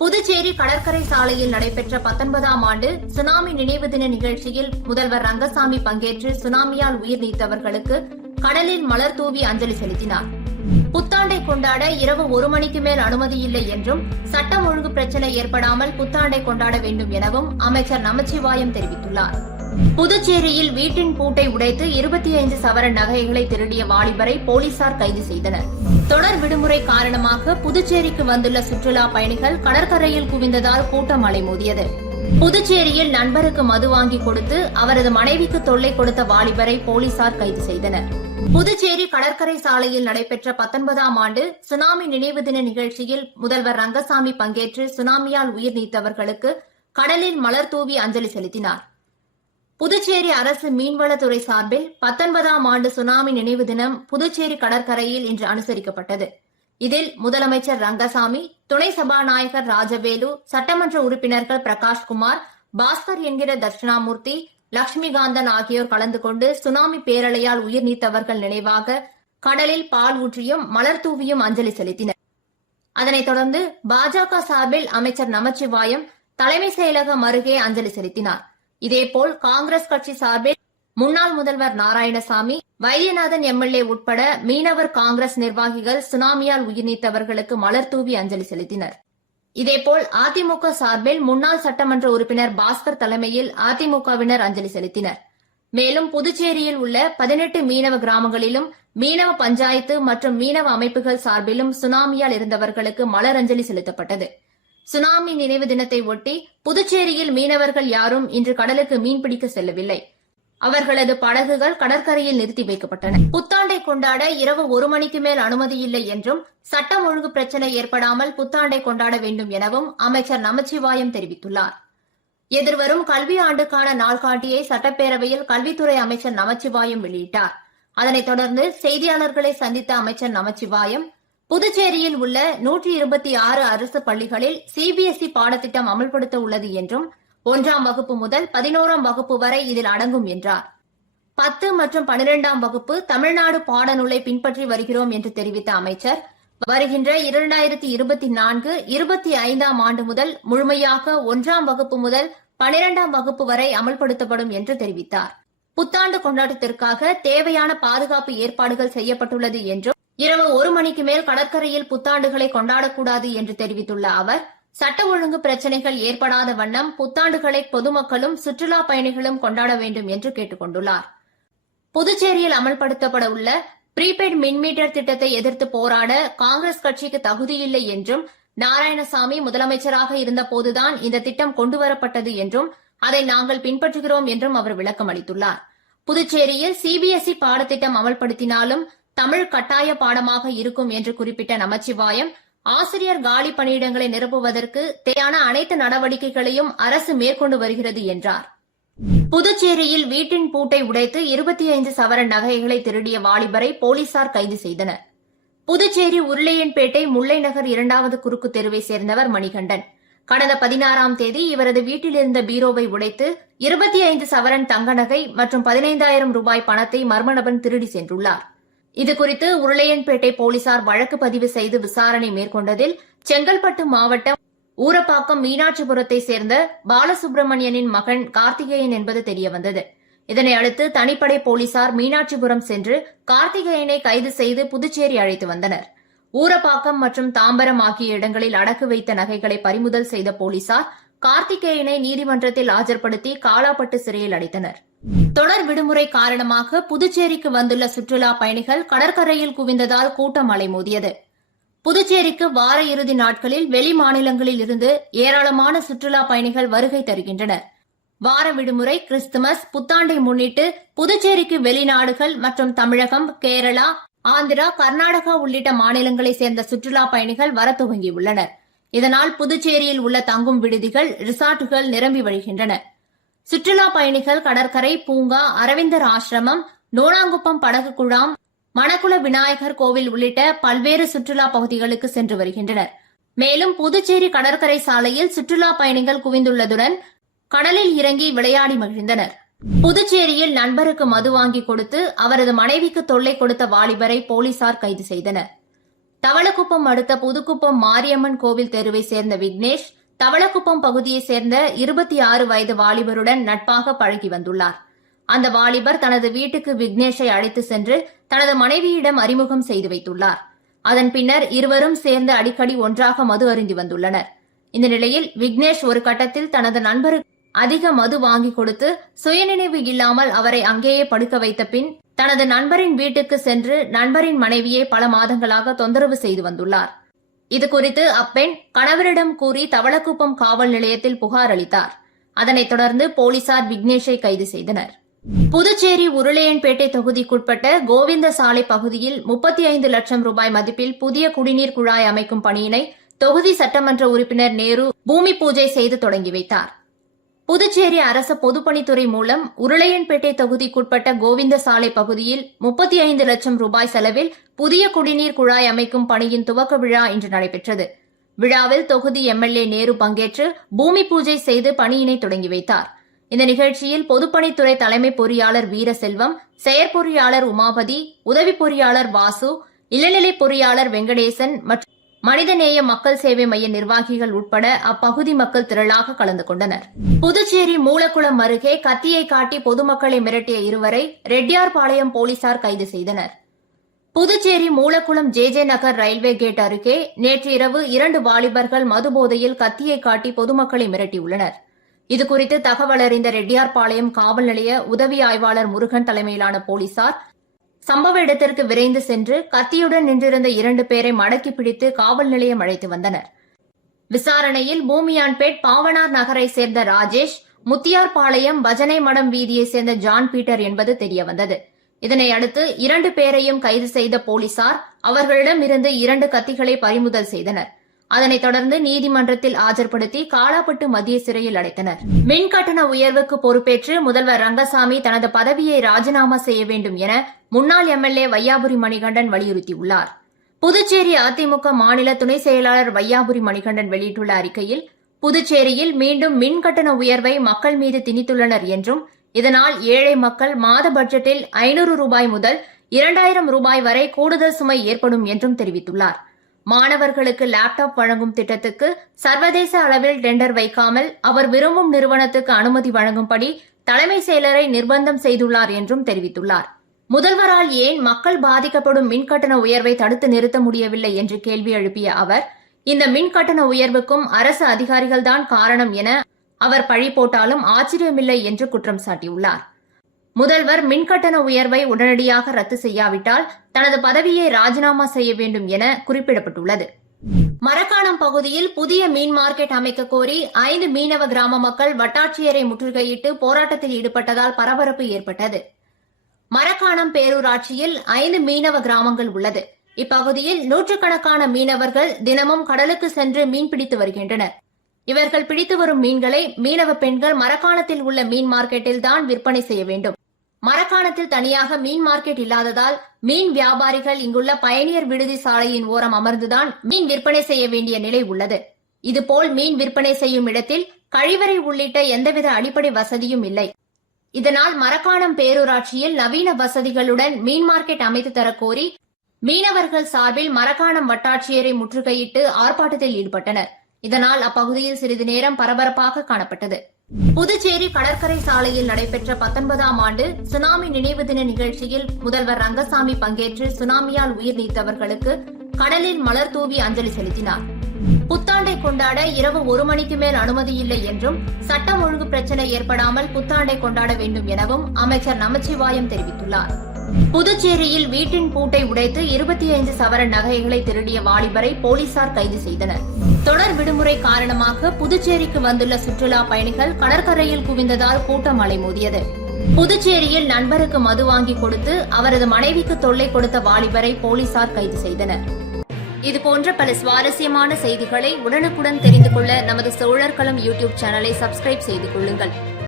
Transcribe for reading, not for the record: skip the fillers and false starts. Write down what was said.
புதுச்சேரி கடற்கரை சாலையில் நடைபெற்ற 19ஆம் ஆண்டு சுனாமி நினைவு தின நிகழ்ச்சியில் முதல்வர் ரங்கசாமி பங்கேற்று சுனாமியால் உயிர் நீத்தவர்களுக்கு கடலில் மலர் தூவி அஞ்சலி செலுத்தினார். புத்தாண்டை கொண்டாட இரவு 1 மணிக்கு மேல் அனுமதி இல்லை என்றும், சட்டம் ஒழுங்கு பிரச்சினை ஏற்படாமல் புத்தாண்டை கொண்டாட வேண்டும் எனவும் அமைச்சர் நமச்சிவாயம் தெரிவித்துள்ளார். புதுச்சேரியில் வீட்டின் பூட்டை உடைத்து 25 சவரன் நகைகளை திருடிய வாலிபரை போலீசார் கைது செய்தனர். தொடர் விடுமுறை காரணமாக புதுச்சேரிக்கு வந்துள்ள சுற்றுலா பயணிகள் கடற்கரையில் குவிந்ததால் கூட்டம் அலைமோதியது. புதுச்சேரியில் நண்பருக்கு மது வாங்கி கொடுத்து அவரது மனைவிக்கு தொல்லை கொடுத்த வாலிபரை போலீசார் கைது செய்தனர். புதுச்சேரி கடற்கரை சாலையில் நடைபெற்ற 19ஆம் ஆண்டு சுனாமி நினைவு தின நிகழ்ச்சியில் முதல்வர் ரங்கசாமி பங்கேற்று சுனாமியால் உயிர் நீத்தவர்களுக்கு கடலில் மலர் தூவி அஞ்சலி செலுத்தினார். புதுச்சேரி அரசு மீன்வளத்துறை சார்பில் 19ஆம் ஆண்டு சுனாமி நினைவு தினம் புதுச்சேரி கடற்கரையில் இன்று அனுசரிக்கப்பட்டது. இதில் முதலமைச்சர் ரங்கசாமி, துணை சபாநாயகர் ராஜவேலு, சட்டமன்ற உறுப்பினர்கள் பிரகாஷ்குமார், பாஸ்கர் என்கிற தட்சிணாமூர்த்தி, லட்சுமிகாந்தன் ஆகியோர் கலந்து கொண்டு சுனாமி பேரலையால் உயிர் நீத்தவர்கள் நினைவாக கடலில் பால் ஊற்றியும் மலர் தூவியும் அஞ்சலி செலுத்தினர். அதனைத் தொடர்ந்து பாஜக சார்பில் அமைச்சர் நமச்சிவாயம் தலைமை செயலகம் அருகே அஞ்சலி செலுத்தினார். இதேபோல் காங்கிரஸ் கட்சி சார்பில் முன்னாள் முதல்வர் நாராயணசாமி, வைத்தியநாதன் எம்எல்ஏ உட்பட மீனவர் காங்கிரஸ் நிர்வாகிகள் சுனாமியால் உயிர் நீத்தவர்களுக்கு மலர் தூவி அஞ்சலி செலுத்தினர். இதேபோல் அதிமுக சார்பில் முன்னாள் சட்டமன்ற உறுப்பினர் பாஸ்கர் தலைமையில் அதிமுகவினர் அஞ்சலி செலுத்தினர். மேலும் புதுச்சேரியில் உள்ள 18 மீனவ கிராமங்களிலும் மீனவ பஞ்சாயத்து மற்றும் மீனவ அமைப்புகள் சார்பிலும் சுனாமியால் இருந்தவர்களுக்கு மலர் அஞ்சலி செலுத்தப்பட்டது. சுனாமி நினைவு தினத்தை ஒட்டி புதுச்சேரியில் மீனவர்கள் யாரும் இன்று கடலுக்கு மீன்பிடிக்க செல்லவில்லை. அவர்களது படகுகள் கடற்கரையில் நிறுத்தி வைக்கப்பட்டன. புத்தாண்டை கொண்டாட இரவு 1 மணிக்கு மேல் அனுமதி இல்லை என்றும், சட்டம் ஒழுங்கு பிரச்சினை ஏற்படாமல் புத்தாண்டை கொண்டாட வேண்டும் எனவும் அமைச்சர் நமச்சிவாயம் தெரிவித்துள்ளார். எதிர்வரும் கல்வி ஆண்டுக்கான நாள்காட்டியை சட்டப்பேரவையில் கல்வித்துறை அமைச்சர் நமச்சிவாயம் வெளியிட்டார். அதனைத் தொடர்ந்து செய்தியாளர்களை சந்தித்த அமைச்சர் நமச்சிவாயம், புதுச்சேரியில் உள்ள 126 அரசு பள்ளிகளில் சிபிஎஸ்இ பாடத்திட்டம் அமல்படுத்த உள்ளது என்றும், 1ஆம் வகுப்பு முதல் 11ஆம் வகுப்பு வரை இதில் அடங்கும் என்றார். 10 மற்றும் 12ஆம் வகுப்பு தமிழ்நாடு பாடநூலை பின்பற்றி வருகிறோம் என்று தெரிவித்த அமைச்சர், வருகின்ற 2024-25ஆம் ஆண்டு முதல் முழுமையாக 1ஆம் வகுப்பு முதல் 12ஆம் வகுப்பு வரை அமல்படுத்தப்படும் என்று தெரிவித்தார். புத்தாண்டு கொண்டாட்டத்திற்காக தேவையான பாதுகாப்பு ஏற்பாடுகள் செய்யப்பட்டுள்ளது என்றும், இரவு 1 மணிக்கு மேல் கடற்கரையில் புத்தாண்டுகளை கொண்டாடக்கூடாது என்று தெரிவித்துள்ள அவர், சட்ட ஒழுங்கு பிரச்சினைகள் ஏற்படாத வண்ணம் புத்தாண்டுகளை பொதுமக்களும் சுற்றுலா பயணிகளும் கொண்டாட வேண்டும் என்று கேட்டுக் கொண்டுள்ளார். புதுச்சேரியில் அமல்படுத்தப்பட உள்ள ப்ரீபெய்டு மின்மீட்டர் திட்டத்தை எதிர்த்து போராட காங்கிரஸ் கட்சிக்கு தகுதியில்லை என்றும், நாராயணசாமி முதலமைச்சராக இருந்தபோதுதான் இந்த திட்டம் கொண்டுவரப்பட்டது என்றும், அதை நாங்கள் பின்பற்றுகிறோம் என்றும் அவர் விளக்கம் அளித்துள்ளார். புதுச்சேரியில் சிபிஎஸ்இ பாடத்திட்டம் அமல்படுத்தினாலும் தமிழ் கட்டாய பாடமாக இருக்கும் என்று குறிப்பிட்ட நமச்சிவாயம், ஆசிரியர் காலி பணியிடங்களை நிரப்புவதற்கு தேவையான அனைத்து நடவடிக்கைகளையும் அரசு மேற்கொண்டு வருகிறது என்றார். புதுச்சேரியில் வீட்டின் பூட்டை உடைத்து 25 சவரன் நகைகளை திருடிய வாலிபரை போலீசார் கைது செய்தனர். புதுச்சேரி உருளையன்பேட்டை முல்லை நகர் 2வது குறுக்கு தெருவை சேர்ந்தவர் மணிகண்டன். கடந்த 16ஆம் தேதி இவரது வீட்டில் இருந்த பீரோவை உடைத்து 25 சவரன் தங்க நகை மற்றும் 15,000 ரூபாய் பணத்தை மர்ம நபர் திருடி சென்றுள்ளார். இதுகுறித்து உருளையன்பேட்டை போலீசார் வழக்கு பதிவு செய்து விசாரணை மேற்கொண்டதில், செங்கல்பட்டு மாவட்டம் ஊரப்பாக்கம் மீனாட்சிபுரத்தை சேர்ந்த பாலசுப்ரமணியனின் மகன் கார்த்திகேயன் என்பது தெரியவந்தது. இதனையடுத்து தனிப்படை போலீசார் மீனாட்சிபுரம் சென்று கார்த்திகேயனை கைது செய்து புதுச்சேரி அழைத்து வந்தனர். ஊரப்பாக்கம் மற்றும் தாம்பரம் ஆகிய இடங்களில் அடக்கு வைத்த நகைகளை பறிமுதல் செய்த போலீசார் கார்த்திகேயனை நீதிமன்றத்தில் ஆஜர்படுத்தி காலாப்பட்டு சிறையில் அடைத்தனர். தொடர் விடுமுறை காரணமாக புதுச்சேரிக்கு வந்துள்ள சுற்றுலா பயணிகள் கடற்கரையில் குவிந்ததால் கூட்டம் அலைமோதியது. புதுச்சேரிக்கு வார இறுதி நாட்களில் வெளி மாநிலங்களில் இருந்து ஏராளமான சுற்றுலா பயணிகள் வருகை தருகின்றனர். வார விடுமுறை, கிறிஸ்துமஸ், புத்தாண்டை முன்னிட்டு புதுச்சேரிக்கு வெளிநாடுகள் மற்றும் தமிழகம், கேரளா, ஆந்திரா, கர்நாடகா உள்ளிட்ட மாநிலங்களை சேர்ந்த சுற்றுலா பயணிகள் வர துவங்கியுள்ளனர். இதனால் புதுச்சேரியில் உள்ள தங்கும் விடுதிகள், ரிசார்ட்டுகள் நிரம்பி வழிகின்றன. சுற்றுலா பயணிகள் கடற்கரை, பூங்கா, அரவிந்தர் ஆசிரமம், நோனாங்குப்பம் படகு குழாம், மணக்குள விநாயகர் கோவில் உள்ளிட்ட பல்வேறு சுற்றுலா பகுதிகளுக்கு சென்று வருகின்றனர். மேலும் புதுச்சேரி கடற்கரை சாலையில் சுற்றுலா பயணிகள் குவிந்துள்ளதுடன் கடலில் இறங்கி விளையாடி மகிழ்ந்தனர். புதுச்சேரியில் நண்பருக்கு மது வாங்கி கொடுத்து அவரது மனைவிக்கு தொல்லை கொடுத்த வாலிபரை போலீசார் கைது செய்தனர். தவளக்குப்பம் அடுத்த புதுக்குப்பம் மாரியம்மன் கோவில் தெருவை சேர்ந்த விக்னேஷ் தவளக்குப்பம் பகுதியை சேர்ந்த 26 வயது வாலிபருடன் நட்பாக பழகி வந்துள்ளார். அந்த வாலிபர் தனது வீட்டுக்கு விக்னேஷை அழைத்து சென்று தனது மனைவியிடம் அறிமுகம் செய்து வைத்துள்ளார். அதன் பின்னர் இருவரும் சேர்ந்து அடிக்கடி ஒன்றாக மது அருந்தி வந்துள்ளனர். இந்த நிலையில் விக்னேஷ் ஒரு கட்டத்தில் தனது நண்பருக்கு அதிக மது வாங்கி கொடுத்து சுயநினைவு இல்லாமல் அவரை அங்கேயே படுக்க வைத்த பின் தனது நண்பரின் வீட்டுக்கு சென்று நண்பரின் மனைவியை பல மாதங்களாக தொந்தரவு செய்து வந்துள்ளார். இதுகுறித்து அப்பெண் கணவரிடம் கூறி தவளக்குப்பம் காவல் நிலையத்தில் புகார் அளித்தார். அதனைத் தொடர்ந்து போலீசார் விக்னேஷை கைது செய்தனர். புதுச்சேரி உருளையன்பேட்டை தொகுதிக்குட்பட்ட கோவிந்தசாலை பகுதியில் 35 லட்சம் ரூபாய் மதிப்பில் புதிய குடிநீர் குழாய் அமைக்கும் பணியினை தொகுதி சட்டமன்ற உறுப்பினர் நேரு பூமி பூஜை செய்து தொடங்கி வைத்தார். புதுச்சேரி அரசு பொதுப்பணித்துறை மூலம் உருளையன்பேட்டை தொகுதிக்குட்பட்ட கோவிந்தசாலை பகுதியில் 35 லட்சம் ரூபாய் செலவில் புதிய குடிநீர் குழாய் அமைக்கும் பணியின் துவக்க விழா இன்று நடைபெற்றது. விழாவில் தொகுதி எம்எல்ஏ நேரு பங்கேற்று பூமி பூஜை செய்து பணியினை தொடங்கி வைத்தார். இந்த நிகழ்ச்சியில் பொதுப்பணித்துறை தலைமை பொறியாளர் வீரசெல்வம், செயற்பொறியாளர் உமாபதி, உதவி பொறியாளர் வாசு, இளநிலை பொறியாளர் வெங்கடேசன் மற்றும் மனிதநேய மக்கள் சேவை மைய நிர்வாகிகள் உட்பட அப்பகுதி மக்கள் திரளாக கலந்து கொண்டனர். புதுச்சேரி மூலக்குளம் அருகே கத்தியை காட்டி பொதுமக்களை மிரட்டிய இருவரை ரெட்டியார்பாளையம் போலீசார் கைது செய்தனர். புதுச்சேரி மூலக்குளம் ஜே நகர் ரயில்வே கேட் அருகே நேற்று இரவு 2 வாலிபர்கள் மதுபோதையில் கத்தியை காட்டி பொதுமக்களை மிரட்டியுள்ளனர். இதுகுறித்து தகவல் அறிந்த ரெட்டியார்பாளையம் காவல் நிலைய உதவி ஆய்வாளர் முருகன் தலைமையிலான போலீசார் சம்பவ இடத்திற்கு விரைந்து சென்று கத்தியுடன் நின்றிருந்த 2 பேரை மடக்கி பிடித்து காவல் நிலையம் அழைத்து வந்தனர். விசாரணையில் பூமியான்பேட் பாவனார் நகரை சேர்ந்த ராஜேஷ், முத்தியார்பாளையம் பஜனை மடம் வீதியை சேர்ந்த ஜான் பீட்டர் என்பது தெரியவந்தது. இதனை அடுத்து 2 பேரையும் கைது செய்த போலீசார் அவர்களிடம் இருந்து 2 கத்திகளை பறிமுதல் செய்தனர். அதனைத் தொடர்ந்து நீதிமன்றத்தில் ஆஜர்படுத்தி காலாப்பட்டு மத்திய சிறையில் அடைத்தனர். மின் கட்டண உயர்வுக்கு பொறுப்பேற்று முதல்வர் ரங்கசாமி தனது பதவியை ராஜினாமா செய்ய வேண்டும் என முன்னாள் எம்எல்ஏ வையாபுரி மணிகண்டன் வலியுறுத்தியுள்ளார். புதுச்சேரி அதிமுக மாநில துணை செயலாளர் வையாபுரி மணிகண்டன் வெளியிட்டுள்ள அறிக்கையில், புதுச்சேரியில் மீண்டும் மின் கட்டண உயர்வை மக்கள் மீது திணித்துள்ளனர் என்றும், இதனால் ஏழை மக்கள் மாத பட்ஜெட்டில் 500 ரூபாய் முதல் 2000 ரூபாய் வரை கூடுதல் சுமை ஏற்படும் என்றும் தெரிவித்துள்ளார். மாணவர்களுக்கு லேப்டாப் வழங்கும் திட்டத்துக்கு சர்வதேச அளவில் டெண்டர் வைக்காமல் அவர் விரும்பும் நிறுவனத்துக்கு அனுமதி வழங்கும்படி தலைமை செயலரை நிர்பந்தம் செய்துள்ளார் என்றும் தெரிவித்துள்ளார். முதல்வரால் ஏன் மக்கள் பாதிக்கப்படும் மின்கட்டண உயர்வை தடுத்து நிறுத்த முடியவில்லை என்று கேள்வி எழுப்பிய அவர், இந்த மின்கட்டண உயர்வுக்கும் அரசு அதிகாரிகள்தான் காரணம் என அவர் பழி போட்டாலும் ஆச்சரியமில்லை என்று குற்றம் சாட்டியுள்ளார். முதல்வர் மின்கட்டண உயர்வை உடனடியாக ரத்து செய்யாவிட்டால் தனது பதவியை ராஜினாமா செய்ய வேண்டும் என குறிப்பிடப்பட்டுள்ளது. மரக்காணம் பகுதியில் புதிய மீன் மார்க்கெட் அமைக்க கோரி 5 மீனவ கிராம மக்கள் வட்டாட்சியரை முற்றுகையிட்டு போராட்டத்தில் ஈடுபட்டதால் பரபரப்பு ஏற்பட்டது. மரக்காணம் பேரூராட்சியில் 5 மீனவ கிராமங்கள் உள்ளது. இப்பகுதியில் நூற்றுக்கணக்கான மீனவர்கள் தினமும் கடலுக்கு சென்று மீன்பிடித்து வருகின்றனர். இவர்கள் பிடித்து வரும் மீன்களை மீனவ பெண்கள் மரக்காணத்தில் உள்ள மீன் மார்க்கெட்டில் தான் விற்பனை செய்ய வேண்டும். மரக்காணத்தில் தனியாக மீன் மார்க்கெட் இல்லாததால் மீன் வியாபாரிகள் இங்குள்ள பயணியர் விடுதி சாலையின் ஓரம் அமர்ந்துதான் மீன் விற்பனை செய்ய வேண்டிய நிலை உள்ளது. இதுபோல் மீன் விற்பனை செய்யும் இடத்தில் கழிவறை உள்ளிட்ட எந்தவித அடிப்படை வசதியும் இல்லை. இதனால் மரக்காணம் பேரூராட்சியில் நவீன வசதிகளுடன் மீன் மார்க்கெட் அமைத்து தரக்கோரி மீனவர்கள் சார்பில் மரக்காணம் வட்டாட்சியரை முற்றுகையிட்டு ஆர்ப்பாட்டத்தில் ஈடுபட்டனர். இதனால் அப்பகுதியில் சிறிது நேரம் பரபரப்பாக காணப்பட்டது. புதுச்சேரி கடற்கரை சாலையில் நடைபெற்ற 19ஆம் ஆண்டு சுனாமி நினைவு தின நிகழ்ச்சியில் முதல்வர் ரங்கசாமி பங்கேற்று சுனாமியால் உயிர் நீத்தவர்களுக்கு கடலில் மலர் தூவி அஞ்சலி செலுத்தினார். புத்தாண்டை கொண்டாட இரவு 1 மணிக்கு மேல் அனுமதி இல்லை என்றும், சட்டம் ஒழுங்கு பிரச்சினை ஏற்படாமல் புத்தாண்டை கொண்டாட வேண்டும் எனவும் அமைச்சர் நமச்சிவாயம் தெரிவித்துள்ளார். புதுச்சேரியில் வீட்டின் பூட்டை உடைத்து 25 சவரன் நகைகளை திருடிய வாலிபரை போலீசார் கைது செய்தனர். தொடர் விடுமுறை காரணமாக புதுச்சேரிக்கு வந்துள்ள சுற்றுலா பயணிகள் கடற்கரையில் குவிந்ததால் கூட்டம் அலைமோதியது. புதுச்சேரியில் நண்பருக்கு மது வாங்கி கொடுத்து அவரது மனைவிக்கு தொல்லை கொடுத்த வாலிபரை போலீசார் கைது செய்தனர். இதுபோன்ற பல சுவாரஸ்யமான செய்திகளை உடனுக்குடன் தெரிந்து கொள்ள நமது சோழர்களம் யூடியூப் சேனலை சப்ஸ்கிரைப் செய்து கொள்ளுங்கள்.